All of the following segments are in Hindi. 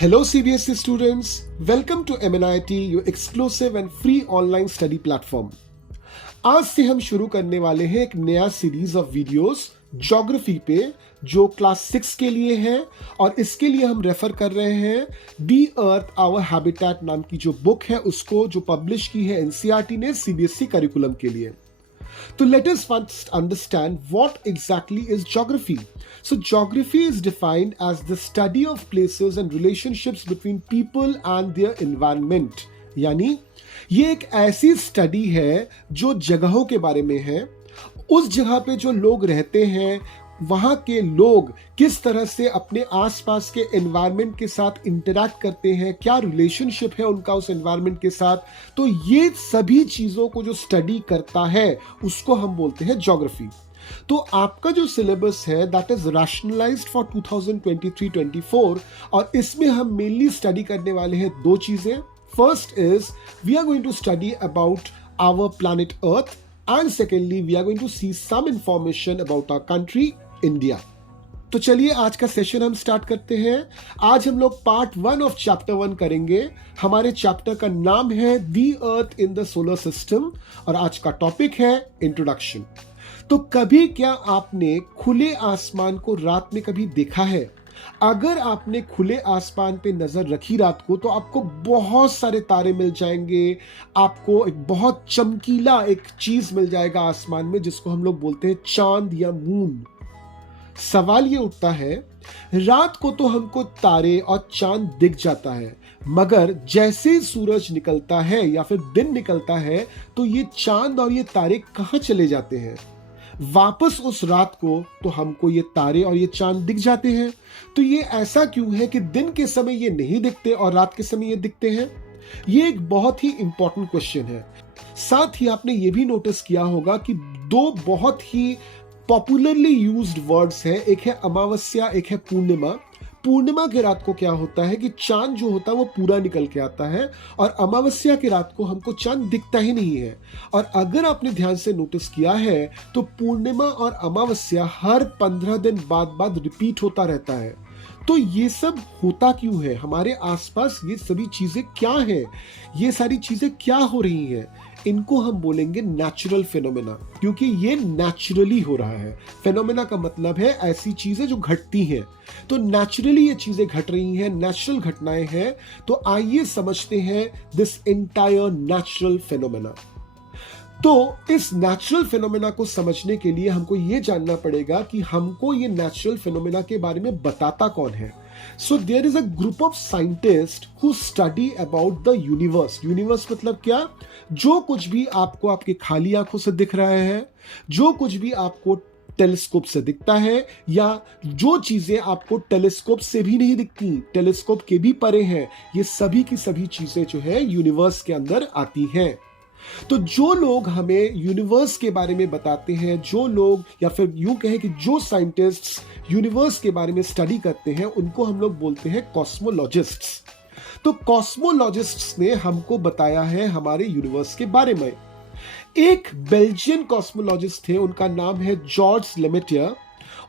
Hello CBSE students, welcome to MNIT, your exclusive and free online study platform. आज से हम शुरू करने वाले हैं एक नया सीरीज ऑफ वीडियोस ज्योग्राफी पे जो क्लास 6 के लिए है और इसके लिए हम रेफर कर रहे हैं दी अर्थ आवर हैबिटेट नाम की जो बुक है उसको जो पब्लिश की है एनसीईआरटी ने सीबीएसई करिकुलम के लिए. So let us first understand what exactly is geography. So geography is defined as the study of places and relationships between people and their environment. यानी ये एक ऐसी स्टडी है जो जगहों के बारे में है, उस जगह पे जो लोग रहते हैं वहाँ के लोग किस तरह से अपने आसपास के एनवायरनमेंट के साथ इंटरैक्ट करते हैं, क्या रिलेशनशिप है उनका उस एनवायरनमेंट के साथ. तो ये सभी चीज़ों को जो स्टडी करता है उसको हम बोलते हैं ज्योग्राफी. तो आपका जो सिलेबस है दैट इज रैशनलाइज्ड फॉर 2023-24 और इसमें हम मेनली स्टडी करने वाले हैं दो चीज़ें. First is we are going to study about our planet earth and secondly we are going to see some information about our country India. तो चलिए आज का सेशन हम स्टार्ट करते हैं. आज हम लोग पार्ट 1 ऑफ चैप्टर 1 करेंगे. हमारे चैप्टर का नाम है दी अर्थ इन द सोलर सिस्टम और आज का टॉपिक है इंट्रोडक्शन. तो कभी क्या आपने खुले आसमान को रात में कभी देखा है? अगर आपने खुले आसमान पे नजर रखी रात को तो आपको बहुत सारे तारे मिल जाएंगे, आपको एक बहुत चमकीला एक चीज मिल जाएगा आसमान में जिसको हम लोग बोलते हैं चांद या मून. सवाल ये उठता है रात को तो हमको तारे और चांद दिख जाता है, मगर जैसे सूरज निकलता है या फिर दिन निकलता है तो ये चांद और ये तारे कहाँ चले जाते हैं? वापस उस रात को तो हमको ये तारे और ये चांद दिख जाते हैं. तो ये ऐसा क्यों है कि दिन के समय ये नहीं दिखते और रात के समय ये दिखते हैं? ये एक बहुत ही इंपॉर्टेंट क्वेश्चन है. साथ ही आपने ये भी नोटिस किया होगा कि दो बहुत ही पॉपुलरली यूज्ड वर्ड्स हैं, एक है अमावस्या, एक है पूर्णिमा. पूर्णिमा के रात को क्या होता है कि चांद जो होता है वो पूरा निकल के आता है और अमावस्या की रात को हमको चांद दिखता ही नहीं है. और अगर आपने ध्यान से नोटिस किया है तो पूर्णिमा और अमावस्या हर 15 दिन बाद रिपीट होता रहता है. तो ये सब होता क्यों है? हमारे आसपास ये सभी चीजें क्या है? ये सारी चीजें क्या हो रही हैं? इनको हम बोलेंगे नेचुरल फेनोमेना, क्योंकि ये नेचुरली हो रहा है. फेनोमेना का मतलब है ऐसी चीजें जो घटती हैं. तो नेचुरली ये चीजें घट रही हैं, नेचुरल घटनाएं हैं. तो आइए समझते हैं दिस एंटायर नेचुरल फेनोमेना. तो इस नेचुरल फेनोमेना को समझने के लिए हमको ये जानना पड़ेगा कि हमको ये नेचुरल फेनोमेना के बारे में बताता कौन है. So there is a group of scientists who study about the universe. Universe मतलब क्या? जो कुछ भी आपको आपकी खाली आंखों से दिख रहा है, जो कुछ भी आपको टेलीस्कोप से दिखता है या जो चीजें आपको टेलीस्कोप से भी नहीं दिखती, टेलीस्कोप के भी परे हैं, ये सभी की सभी चीजें जो है यूनिवर्स के अंदर आती हैं. तो जो लोग हमें यूनिवर्स के बारे में बताते हैं, जो लोग या फिर यूं कहें कि जो साइंटिस्ट्स यूनिवर्स के बारे में स्टडी करते हैं उनको हम लोग बोलते हैं कॉस्मोलॉजिस्ट्स. तो कॉस्मोलॉजिस्ट्स ने हमको बताया है हमारे यूनिवर्स के बारे में. एक बेल्जियन कॉस्मोलॉजिस्ट थे, उनका नाम है जॉर्ज लेमेटियर.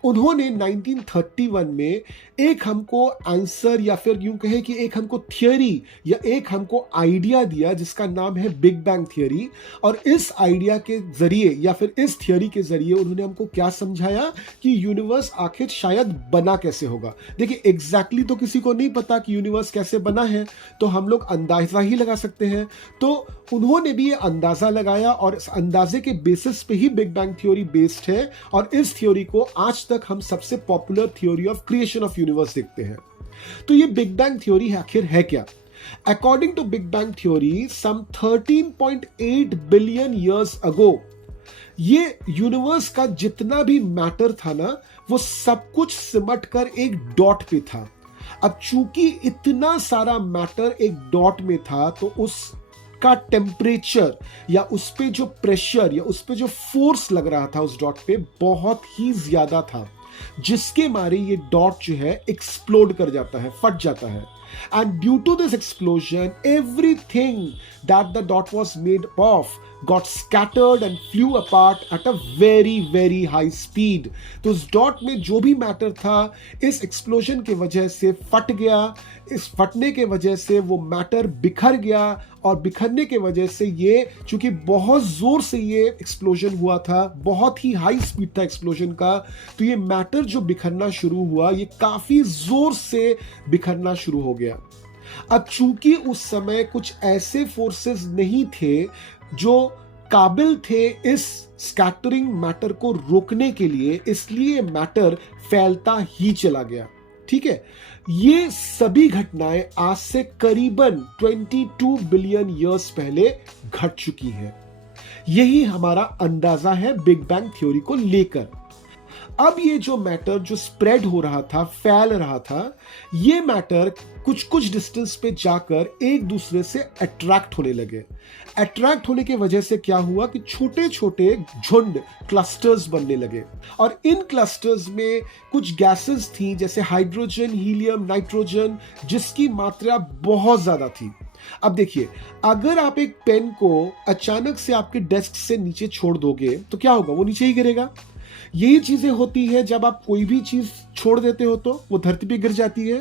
उन्होंने 1931 में एक हमको आंसर या फिर यूं कहें कि एक हमको थियोरी या एक हमको आइडिया दिया जिसका नाम है बिग बैंग थियोरी. और इस आइडिया के जरिए या फिर इस थियोरी के जरिए उन्होंने हमको क्या समझाया कि यूनिवर्स आखिर शायद बना कैसे होगा. देखिए एग्जैक्टली तो किसी को नहीं पता कि यूनिवर्स कैसे बना है, तो हम लोग अंदाजा ही लगा सकते हैं. तो उन्होंने भी ये अंदाजा लगाया और इस अंदाजे के बेसिस पे ही बिग बैंग थ्योरी बेस्ड है. और इस थ्योरी को आज तक हम सबसे popular theory of creation of universe देखते हैं. तो ये बिग बैंग थ्योरी आखिर है क्या? According to big bang theory some 13.8 billion years ago ये यूनिवर्स का जितना भी मैटर था ना वो सब कुछ सिमट कर एक डॉट पे था. अब चूंकि इतना सारा मैटर एक डॉट में था तो उसका टेम्परेचर या उस पे जो प्रेशर या उस पे जो फोर्स लग रहा था उस डॉट पे बहुत ही ज्यादा था. जिसके मारे ये डॉट जो है एक्सप्लोड कर जाता है, फट जाता है। And due to this explosion, everything that the dot was made of got scattered and flew apart at a very very high speed. तो उस डॉट में जो भी मैटर था इस एक्सप्लोजन के वजह से फट गया। इस फटने के वजह से वो मैटर बिखर गया, और बिखरने के वजह से ये, चूंकि बहुत जोर से ये एक्सप्लोजन हुआ था, बहुत ही हाई स्पीड था एक्सप्लोजन का, तो ये मैटर जो बिखरना शुरू हुआ ये काफी जोर से बिखरना शुरू हो गया। अब चूंकि उस समय कुछ ऐसे फोर्सेस नहीं थे जो काबिल थे इस स्कैटरिंग मैटर को रोकने के लिए, इसलिए मैटर फैलता ही चला गया। ठीक है, ये सभी घटनाएं आज से करीबन 22 बिलियन ईयर्स पहले घट चुकी हैं। यही हमारा अंदाजा है बिग बैंग थ्योरी को लेकर। अब ये जो मैटर जो स्प्रेड हो रहा था, फैल रहा था, ये मैटर कुछ कुछ डिस्टेंस पे जाकर एक दूसरे से अट्रैक्ट होने लगे। अट्रैक्ट होने की वजह से क्या हुआ कि छोटे छोटे झुंड, क्लस्टर्स बनने लगे, और इन क्लस्टर्स में कुछ गैसेस थी जैसे हाइड्रोजन, हीलियम, नाइट्रोजन, जिसकी मात्रा बहुत ज्यादा थी। अब देखिए, अगर आप एक पेन को अचानक से आपके डेस्क से नीचे छोड़ दोगे तो क्या होगा? वो नीचे ही गिरेगा। यही चीजें होती है जब आप कोई भी चीज छोड़ देते हो तो वो धरती पे गिर जाती है।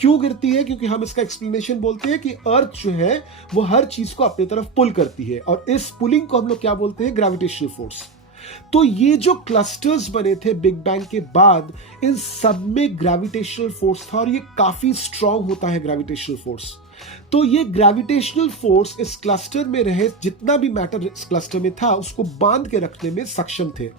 क्यों गिरती है? क्योंकि हम इसका एक्सप्लेनेशन बोलते हैं कि अर्थ जो है वो हर चीज को अपनी तरफ पुल करती है, और इस पुलिंग को हम लोग क्या बोलते हैं? Gravitational force. तो ये जो क्लस्टर्स बने थे बिग बैंग के बाद, इन सब में ग्रेविटेशनल फोर्स था, और ये काफी स्ट्रांग होता है ग्रेविटेशनल फोर्स। तो ये ग्रेविटेशनल फोर्स इस क्लस्टर में रहे जितना भी मैटर इस क्लस्टर में था उसको बांध के रखने में सक्षम थे।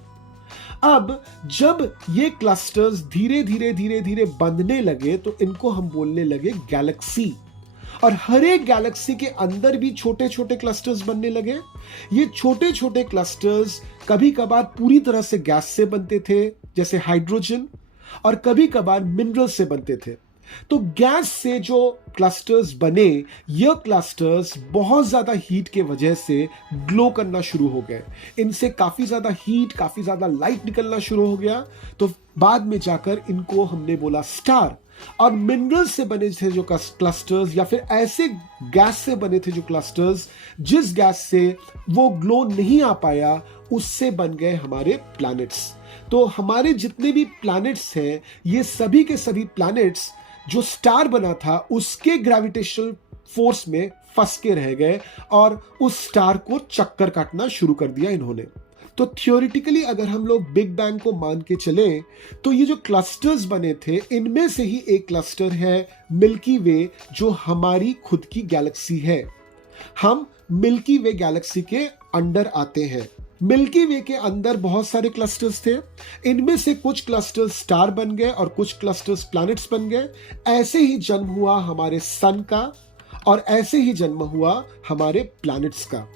अब जब ये क्लस्टर्स धीरे धीरे धीरे धीरे बंधने लगे तो इनको हम बोलने लगे गैलेक्सी, और हर एक गैलेक्सी के अंदर भी छोटे छोटे क्लस्टर्स बनने लगे। ये छोटे छोटे क्लस्टर्स कभी कभार पूरी तरह से गैस से बनते थे जैसे हाइड्रोजन, और कभी कभार मिनरल से बनते थे। तो गैस से जो क्लस्टर्स बने, ये क्लस्टर्स बहुत ज्यादा हीट के वजह से ग्लो करना शुरू हो गए। इनसे काफी ज्यादा हीट, काफी ज्यादा लाइट निकलना शुरू हो गया। तो बाद में जाकर इनको हमने बोला स्टार। और मिनरल से बने थे जो क्लस्टर्स, या फिर ऐसे गैस से बने थे जो क्लस्टर्स जिस गैस से वो ग्लो नहीं आ पाया, उससे बन गए हमारे प्लैनेट्स। तो हमारे जितने भी प्लैनेट्स हैं, ये सभी के सभी प्लैनेट्स जो स्टार बना था उसके ग्रेविटेशनल फोर्स में फंस के रह गए, और उस स्टार को चक्कर काटना शुरू कर दिया इन्होंने। तो थियोरिटिकली अगर हम लोग बिग बैंग को मान के चलें तो ये जो क्लस्टर्स बने थे, इनमें से ही एक क्लस्टर है मिल्की वे, जो हमारी खुद की गैलेक्सी है। हम मिल्की वे गैलेक्सी के अंडर आते हैं। मिल्की वे के अंदर बहुत सारे क्लस्टर्स थे। इनमें से कुछ क्लस्टर्स स्टार बन गए और कुछ क्लस्टर्स प्लैनेट्स बन गए। ऐसे ही जन्म हुआ हमारे सन का, और ऐसे ही जन्म हुआ हमारे प्लैनेट्स का।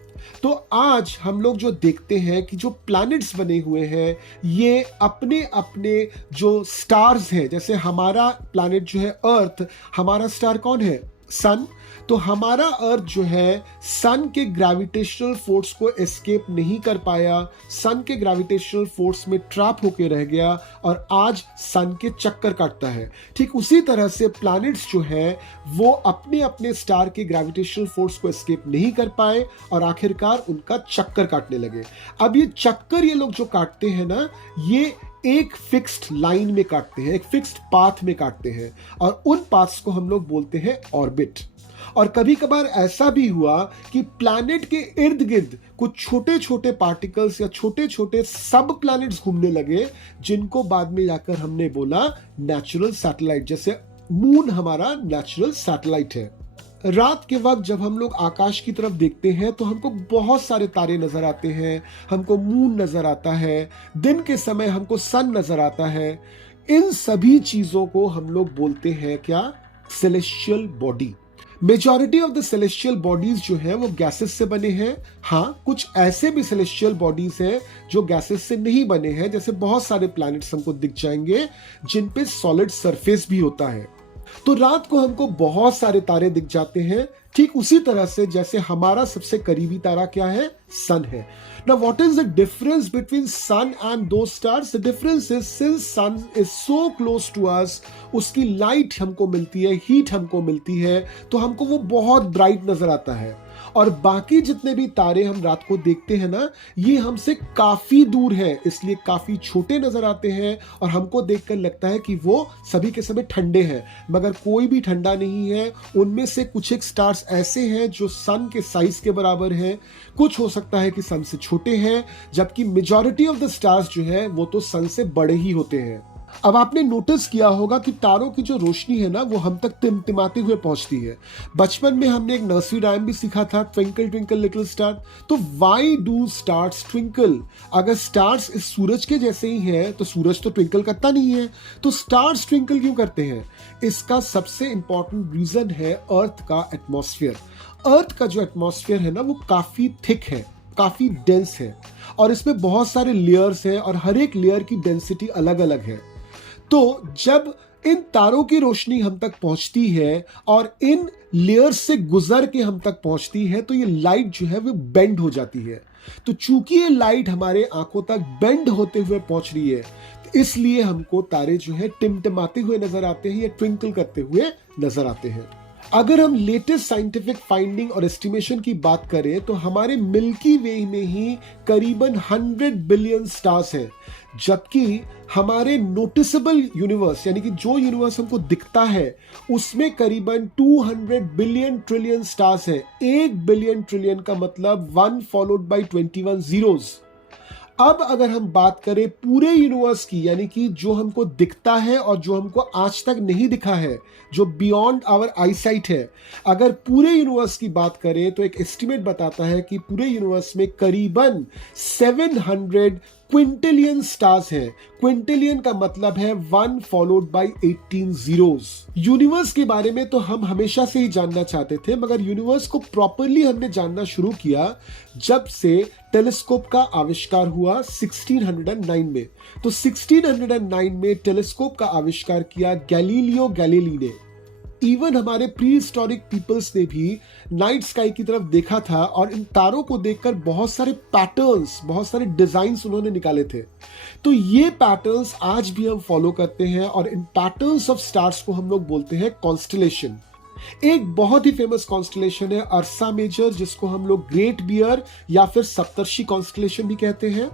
तो आज हम लोग जो देखते हैं कि जो प्लैनेट्स बने हुए हैं, ये अपने अपने जो स्टार्स हैं, जैसे हमारा प्लैनेट जो है अर्थ, हमारा स्टार कौन है? सन। तो हमारा अर्थ जो है सन के ग्रेविटेशनल फोर्स को एस्केप नहीं कर पाया, सन के ग्रेविटेशनल फोर्स में ट्रैप होके रह गया, और आज सन के चक्कर काटता है। ठीक उसी तरह से प्लैनेट्स जो है वो अपने अपने स्टार के ग्रेविटेशनल फोर्स को एस्केप नहीं कर पाए, और आखिरकार उनका चक्कर काटने लगे। अब ये चक्कर ये लोग जो काटते हैं ना, ये एक फिक्स्ड लाइन में काटते हैं, एक फिक्स्ड पाथ में काटते हैं, और उन पाथ्स को हम लोग बोलते हैं ऑर्बिट। और कभी कभार ऐसा भी हुआ कि प्लैनेट के इर्द गिर्द कुछ छोटे छोटे पार्टिकल्स या छोटे छोटे सब प्लैनेट्स घूमने लगे, जिनको बाद में जाकर हमने बोला नेचुरल सैटेलाइट। जैसे मून हमारा नेचुरल सैटेलाइट है। रात के वक्त जब हम लोग आकाश की तरफ देखते हैं तो हमको बहुत सारे तारे नजर आते हैं, हमको मून नजर आता है, दिन के समय हमको सन नजर आता है। इन सभी चीजों को हम लोग बोलते हैं क्या? Celestial body. Majority of the celestial bodies जो है वो गैसेस से बने हैं। हाँ, कुछ ऐसे भी सेलेस्टियल बॉडीज हैं जो गैसेस से नहीं बने हैं, जैसे बहुत सारे प्लैनेट्स हमको दिख जाएंगे जिन पे सॉलिड सरफेस भी होता है। तो रात को हमको बहुत सारे तारे दिख जाते हैं, ठीक उसी तरह से जैसे हमारा सबसे करीबी तारा क्या है? सन है। Now, what is the difference between sun and those stars? The difference is since sun is so close to us, उसकी लाइट हमको मिलती है, हीट हमको मिलती है, तो हमको वो बहुत ब्राइट नजर आता है। और बाकी जितने भी तारे हम रात को देखते हैं ना, ये हमसे काफी दूर हैं, इसलिए काफी छोटे नजर आते हैं और हमको देखकर लगता है कि वो सभी के सभी ठंडे हैं, मगर कोई भी ठंडा नहीं है। उनमें से कुछ एक स्टार्स ऐसे हैं जो सन के साइज के बराबर हैं, कुछ हो सकता है कि सन से छोटे हैं, जबकि मेजॉरिटी ऑफ द स्टार्स जो है वो तो सन से बड़े ही होते हैं। अब आपने नोटिस किया होगा कि तारों की जो रोशनी है ना, वो हम तक टिमटिमाते हुए पहुंचती है। बचपन में हमने एक नर्सरी राइम भी सीखा था, ट्विंकल ट्विंकल लिटिल स्टार। तो व्हाई डू स्टार्स ट्विंकल? अगर स्टार्स इस सूरज के जैसे ही हैं, तो सूरज तो ट्विंकल करता नहीं है, तो स्टार्स ट्विंकल क्यों करते हैं? इसका सबसे इंपॉर्टेंट रीजन है अर्थ का एटमॉस्फेयर। अर्थ का जो एटमॉस्फेयर है ना, वो काफी थिक है, काफी डेंस है, और इसमें बहुत सारे लेयर्स हैं और हर एक लेयर की डेंसिटी अलग अलग है। तो जब इन तारों की रोशनी हम तक पहुंचती है और इन लेयर्स से गुजर के हम तक पहुंचती है, तो ये लाइट जो है वो बेंड हो जाती है। तो चूंकि ये लाइट हमारे आंखों तक बेंड होते हुए पहुंच रही है, तो इसलिए हमको तारे जो है टिमटिमाते हुए नजर आते हैं या ट्विंकल करते हुए नजर आते हैं। अगर हम लेटेस्ट साइंटिफिक फाइंडिंग और एस्टिमेशन की बात करें, तो हमारे मिल्की वे में ही करीबन 100 बिलियन स्टार्स हैं, जबकि हमारे नोटिसेबल यूनिवर्स यानी कि जो यूनिवर्स हमको दिखता है, उसमें करीबन 200 बिलियन ट्रिलियन स्टार्स हैं। 1 बिलियन ट्रिलियन का मतलब 1 फॉलोड बाय 21 जीरोस। अब अगर हम बात करें पूरे यूनिवर्स की, यानी कि जो हमको दिखता है और जो हमको आज तक नहीं दिखा है, जो बियॉन्ड आवर आईसाइट है, अगर पूरे यूनिवर्स की बात करें तो एक एस्टिमेट बताता है कि पूरे यूनिवर्स में करीबन 700 क्विंटिलियन स्टार्स हैं। क्विंटिलियन का मतलब है 1 फॉलोड बाय 18 जीरोस। यूनिवर्स के बारे में तो हम हमेशा से ही जानना चाहते थे, मगर यूनिवर्स को प्रॉपरली हमने जानना शुरू किया जब से टेलीस्कोप का आविष्कार हुआ 1609 में। तो 1609 में टेलीस्कोप का आविष्कार किया गैलीलियो गैलीली ने। इवन हमारे प्री हिस्टोरिक पीपल्स ने भी नाइट स्काई की तरफ देखा था और इन तारों को देखकर बहुत सारे पैटर्न्स, बहुत सारे डिजाइन्स उन्होंने निकाले थे। तो ये पैटर्न्स आज भी हम फॉलो करते हैं और इन पैटर्न्स ऑफ स्टार्स को हम लोग बोलते हैं कॉन्स्टलेशन। एक बहुत ही फेमस कॉन्स्टलेशन है अर्सा मेजर, जिसको हम लोग ग्रेट बियर या फिर सप्तर्षि कॉन्स्टलेशन भी कहते हैं।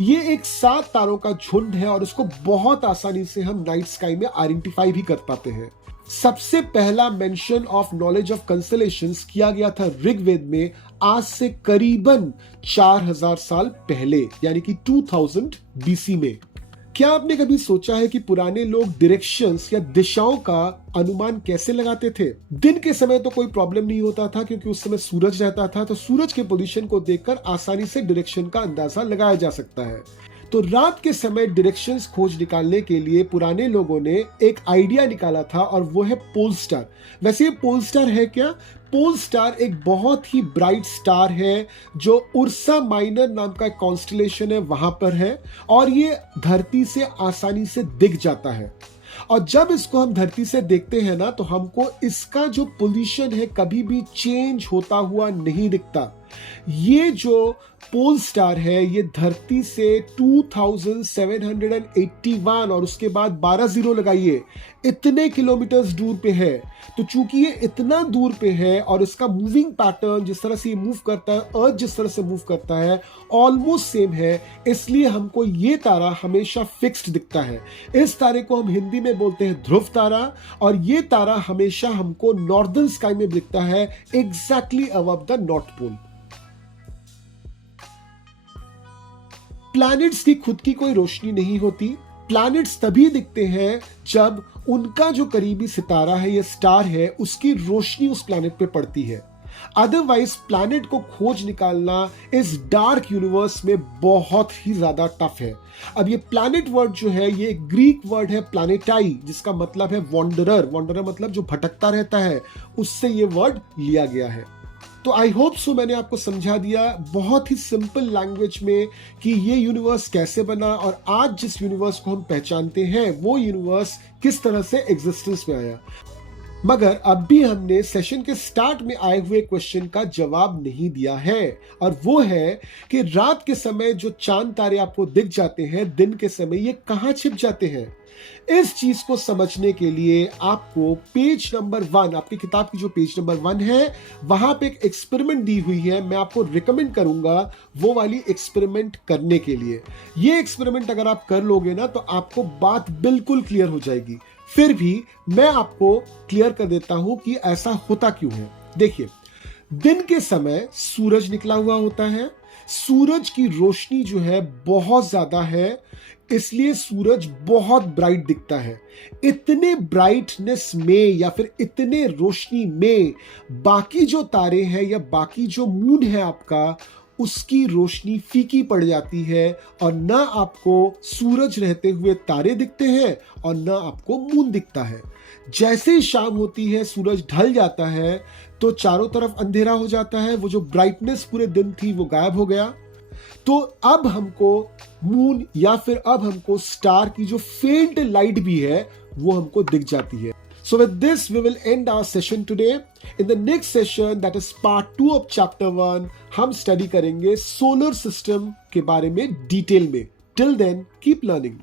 ये एक 7 तारों का झुंड है और इसको बहुत आसानी से हम नाइट स्काई में आइडेंटिफाई भी कर पाते हैं। सबसे पहला मेंशन ऑफ नॉलेज ऑफ कंस्टलेशंस किया गया था ऋग्वेद में, आज से करीबन 4000 साल पहले, यानी कि 2000 बीसी में। क्या आपने कभी सोचा है कि पुराने लोग डायरेक्शंस या दिशाओं का अनुमान कैसे लगाते थे? दिन के समय तो कोई प्रॉब्लम नहीं होता था, क्योंकि उस समय सूरज रहता था, तो सूरज के पोजीशन को देखकर आसानी से डायरेक्शन का अंदाजा लगाया जा सकता है। तो रात के समय डायरेक्शंस खोज निकालने के लिए पुराने लोगों ने एक आइडिया निकाला था, और वो है पोल स्टार। वैसे ये पोल स्टार है क्या? पोल स्टार एक बहुत ही ब्राइट स्टार है जो उर्सा माइनर नाम का कॉन्स्टलेशन है वहां पर है, और ये धरती से आसानी से दिख जाता है। और जब इसको हम धरती से देखते हैं ना, तो हमको इसका जो पोजीशन है कभी भी चेंज होता हुआ नहीं दिखता। ये जो पोल स्टार है, ये धरती से 2781 और उसके बाद 12 जीरो लगाइए, इतने किलोमीटर्स दूर पे है। तो चूंकि ये इतना दूर पे है और इसका मूविंग पैटर्न, जिस तरह से ये मूव करता है, अर्थ जिस तरह से मूव करता है, ऑलमोस्ट सेम है, इसलिए हमको ये तारा हमेशा फिक्स्ड दिखता है। इस तारे को हम हिंदी में बोलते हैं ध्रुव तारा, और ये तारा हमेशा हमको नॉर्दर्न स्काई में दिखता है, exactly above the north pole. Planets की खुद की कोई रोशनी नहीं होती। प्लैनेट्स तभी दिखते हैं जब उनका जो करीबी सितारा है या स्टार है, उसकी रोशनी उस प्लैनेट पे पड़ती है। अदरवाइज प्लैनेट को खोज निकालना इस डार्क यूनिवर्स में बहुत ही ज्यादा टफ है। अब ये प्लैनेट वर्ड जो है, ये एक ग्रीक वर्ड है प्लैनेटाई, जिसका मतलब है वॉन्डरर। वॉन्डरर मतलब जो भटकता रहता है, उससे ये वर्ड लिया गया है। तो आई होप सो मैंने आपको समझा दिया बहुत ही सिंपल लैंग्वेज में कि ये यूनिवर्स कैसे बना, और आज जिस यूनिवर्स को हम पहचानते हैं वो यूनिवर्स किस तरह से एग्जिस्टेंस में आया। मगर अब भी हमने सेशन के स्टार्ट में आए हुए क्वेश्चन का जवाब नहीं दिया है, और वो है कि रात के समय जो चांद तारे आपको दिख जाते हैं, दिन के समय ये कहां छिप जाते हैं। इस चीज को समझने के लिए आपको पेज नंबर 1, आपकी किताब की जो पेज नंबर 1 है, वहां पे एक एक्सपेरिमेंट दी हुई है। मैं आपको रिकमेंड करूंगा वो वाली एक्सपेरिमेंट करने के लिए। ये एक्सपेरिमेंट अगर आप कर लोगे ना तो आपको बात बिल्कुल क्लियर हो जाएगी। फिर भी मैं आपको क्लियर कर देता हूं कि ऐसा होता क्यों है। देखिए, दिन के समय सूरज निकला हुआ होता है, सूरज की रोशनी जो है बहुत ज्यादा है, इसलिए सूरज बहुत ब्राइट दिखता है। इतने ब्राइटनेस में या फिर इतने रोशनी में बाकी जो तारे हैं या बाकी जो मून है आपका, उसकी रोशनी फीकी पड़ जाती है और ना आपको सूरज रहते हुए तारे दिखते हैं और ना आपको मून दिखता है। जैसे ही शाम होती है, सूरज ढल जाता है, तो चारों तरफ अंधेरा हो जाता है, वो जो ब्राइटनेस पूरे दिन थी वो गायब हो गया। तो अब हमको मून या फिर अब हमको स्टार की जो फेंट लाइट भी है वो हमको दिख जाती है। So with this we will end our session today. In the next session, that is part 2 of chapter 1, हम स्टडी करेंगे सोलर सिस्टम के बारे में डिटेल में। Till then, keep learning.